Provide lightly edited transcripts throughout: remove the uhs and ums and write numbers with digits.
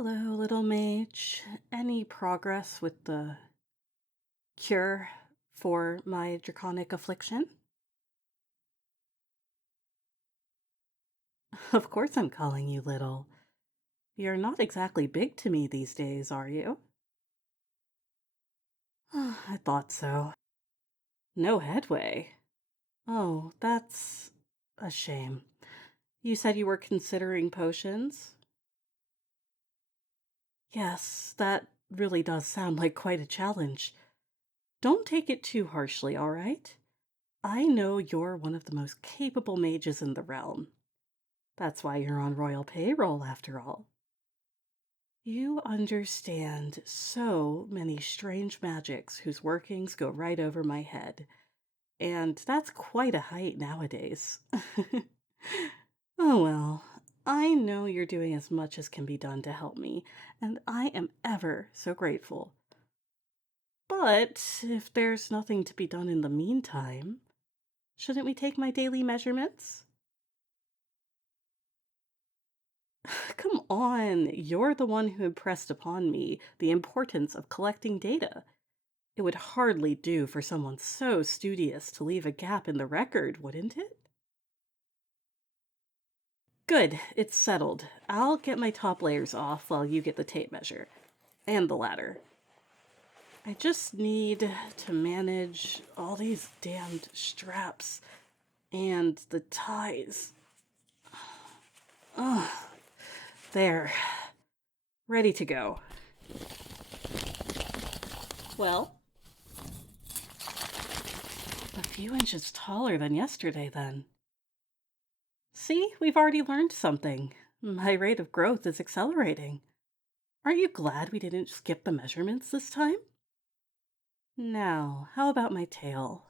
Hello, little mage. Any progress with the cure for my draconic affliction? Of course I'm calling you little. You're not exactly big to me these days, are you? I thought so. No headway. Oh, that's a shame. You said you were considering potions? Yes, that really does sound like quite a challenge. Don't take it too harshly, all right? I know you're one of the most capable mages in the realm. That's why you're on royal payroll, after all. You understand so many strange magics whose workings go right over my head, and that's quite a height nowadays. Oh well, I know you're doing as much as can be done to help me, and I am ever so grateful. But if there's nothing to be done in the meantime, shouldn't we take my daily measurements? Come on, you're the one who impressed upon me the importance of collecting data. It would hardly do for someone so studious to leave a gap in the record, wouldn't it? Good, it's settled. I'll get my top layers off while you get the tape measure. And the ladder. I just need to manage all these damned straps and the ties. Ugh, there. Ready to go. Well, a few inches taller than yesterday, then. See, we've already learned something. My rate of growth is accelerating. Aren't you glad we didn't skip the measurements this time? Now, how about my tail?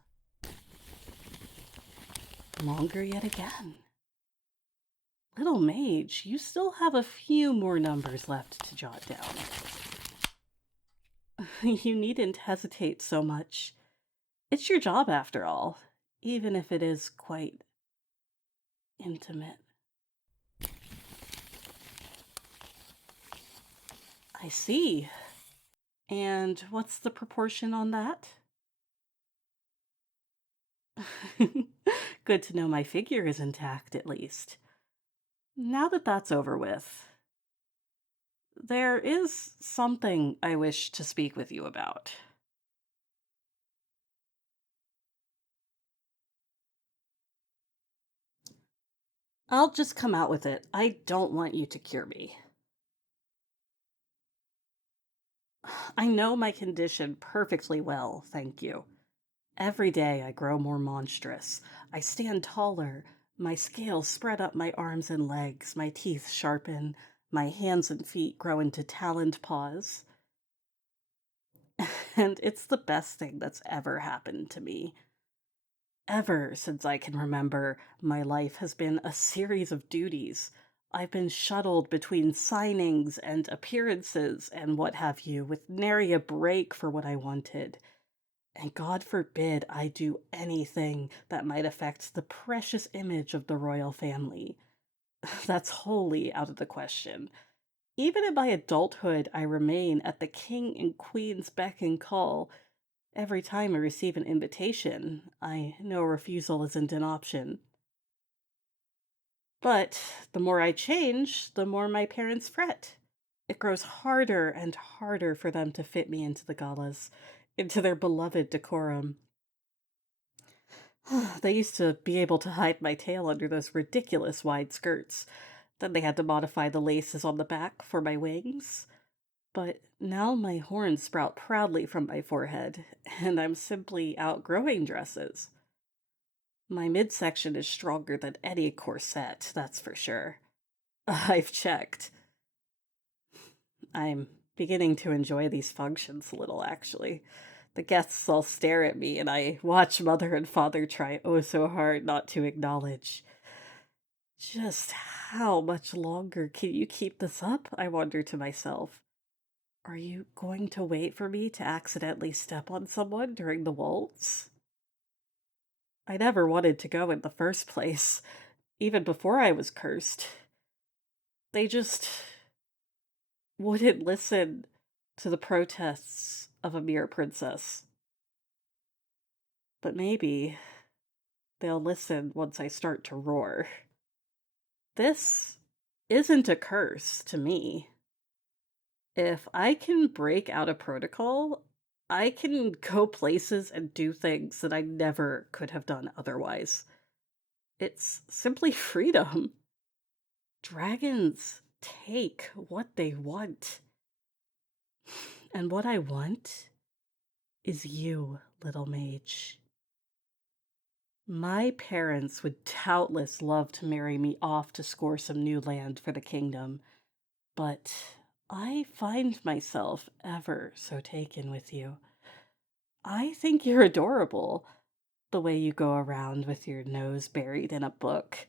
Longer yet again. Little mage, you still have a few more numbers left to jot down. You needn't hesitate so much. It's your job after all, even if it is quite intimate. I see. And what's the proportion on that? Good to know my figure is intact, at least. Now that that's over with, there is something I wish to speak with you about. I'll just come out with it. I don't want you to cure me. I know my condition perfectly well, thank you. Every day I grow more monstrous. I stand taller. My scales spread up my arms and legs. My teeth sharpen. My hands and feet grow into taloned paws. And it's the best thing that's ever happened to me. Ever since I can remember, my life has been a series of duties. I've been shuttled between signings and appearances and what have you, with nary a break for what I wanted. And God forbid I do anything that might affect the precious image of the royal family. That's wholly out of the question. Even in my adulthood, I remain at the king and queen's beck and call. Every time I receive an invitation, I know refusal isn't an option. But the more I change, the more my parents fret. It grows harder and harder for them to fit me into the galas, into their beloved decorum. They used to be able to hide my tail under those ridiculous wide skirts. Then they had to modify the laces on the back for my wings. But now my horns sprout proudly from my forehead, and I'm simply outgrowing dresses. My midsection is stronger than any corset, that's for sure. I've checked. I'm beginning to enjoy these functions a little, actually. The guests all stare at me, and I watch mother and father try oh so hard not to acknowledge. Just how much longer can you keep this up? I wonder to myself. Are you going to wait for me to accidentally step on someone during the waltz? I never wanted to go in the first place, even before I was cursed. They just wouldn't listen to the protests of a mere princess. But maybe they'll listen once I start to roar. This isn't a curse to me. If I can break out of protocol, I can go places and do things that I never could have done otherwise. It's simply freedom. Dragons take what they want. And what I want is you, little mage. My parents would doubtless love to marry me off to score some new land for the kingdom, but I find myself ever so taken with you. I think you're adorable, the way you go around with your nose buried in a book.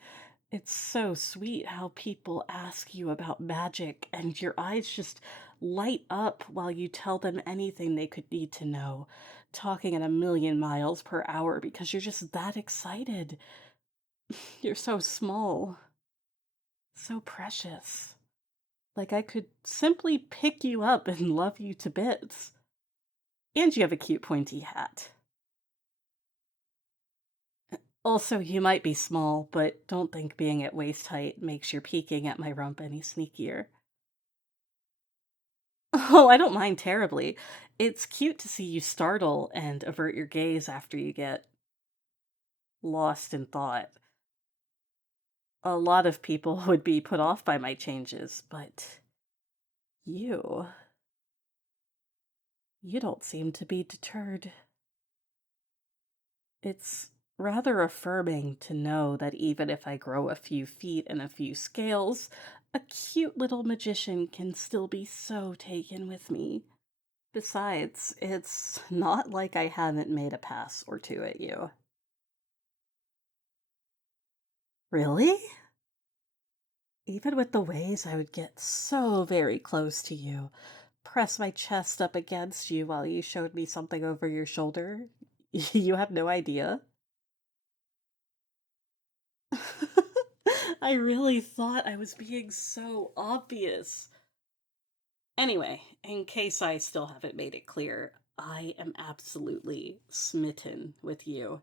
It's so sweet how people ask you about magic and your eyes just light up while you tell them anything they could need to know, talking at a million miles per hour because you're just that excited. You're so small, so precious. Like I could simply pick you up and love you to bits. And you have a cute pointy hat. Also, you might be small, but don't think being at waist height makes your peeking at my rump any sneakier. Oh, I don't mind terribly. It's cute to see you startle and avert your gaze after you get lost in thought. A lot of people would be put off by my changes, but you, you don't seem to be deterred. It's rather affirming to know that even if I grow a few feet and a few scales, a cute little magician can still be so taken with me. Besides, it's not like I haven't made a pass or two at you. Really? Even with the ways I would get so very close to you, press my chest up against you while you showed me something over your shoulder? You have no idea? I really thought I was being so obvious. Anyway, in case I still haven't made it clear, I am absolutely smitten with you.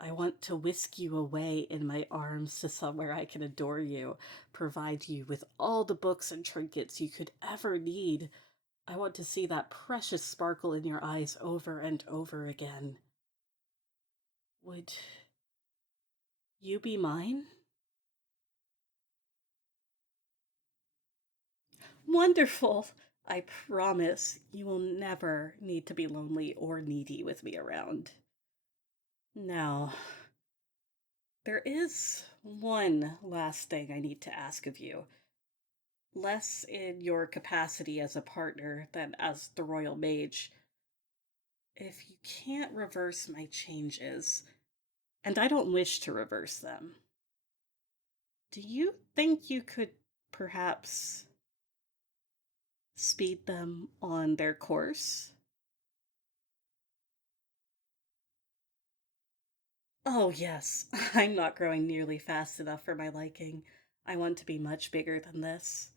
I want to whisk you away in my arms to somewhere I can adore you, provide you with all the books and trinkets you could ever need. I want to see that precious sparkle in your eyes over and over again. Would you be mine? Wonderful! I promise you will never need to be lonely or needy with me around. Now, there is one last thing I need to ask of you. Less in your capacity as a partner than as the royal mage. If you can't reverse my changes, and I don't wish to reverse them, do you think you could perhaps speed them on their course? Oh, yes. I'm not growing nearly fast enough for my liking. I want to be much bigger than this.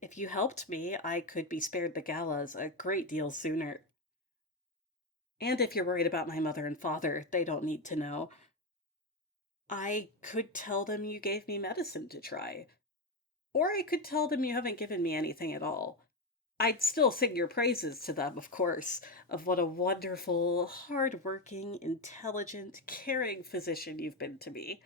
If you helped me, I could be spared the galas a great deal sooner. And if you're worried about my mother and father, they don't need to know. I could tell them you gave me medicine to try. Or I could tell them you haven't given me anything at all. I'd still sing your praises to them, of course, of what a wonderful, hard-working, intelligent, caring physician you've been to me.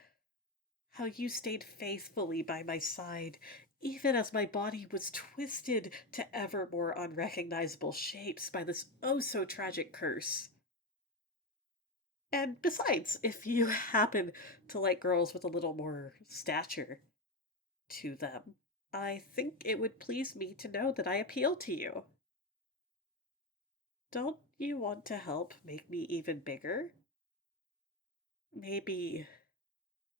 How you stayed faithfully by my side, even as my body was twisted to ever more unrecognizable shapes by this oh so tragic curse. And besides, if you happen to like girls with a little more stature to them, I think it would please me to know that I appeal to you. Don't you want to help make me even bigger? Maybe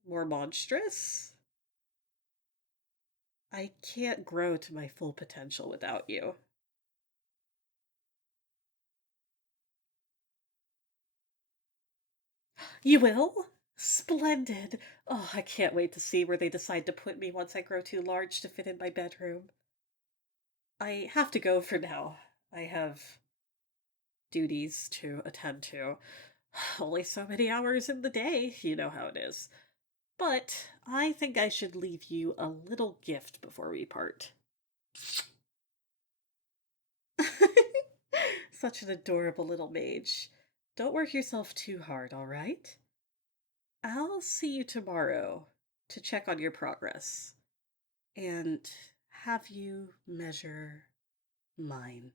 more monstrous? I can't grow to my full potential without you. You will? Splendid. Oh, I can't wait to see where they decide to put me once I grow too large to fit in my bedroom. I have to go for now. I have duties to attend to. Only so many hours in the day, you know how it is. But I think I should leave you a little gift before we part. Such an adorable little mage. Don't work yourself too hard, all right? I'll see you tomorrow to check on your progress and have you measure mine.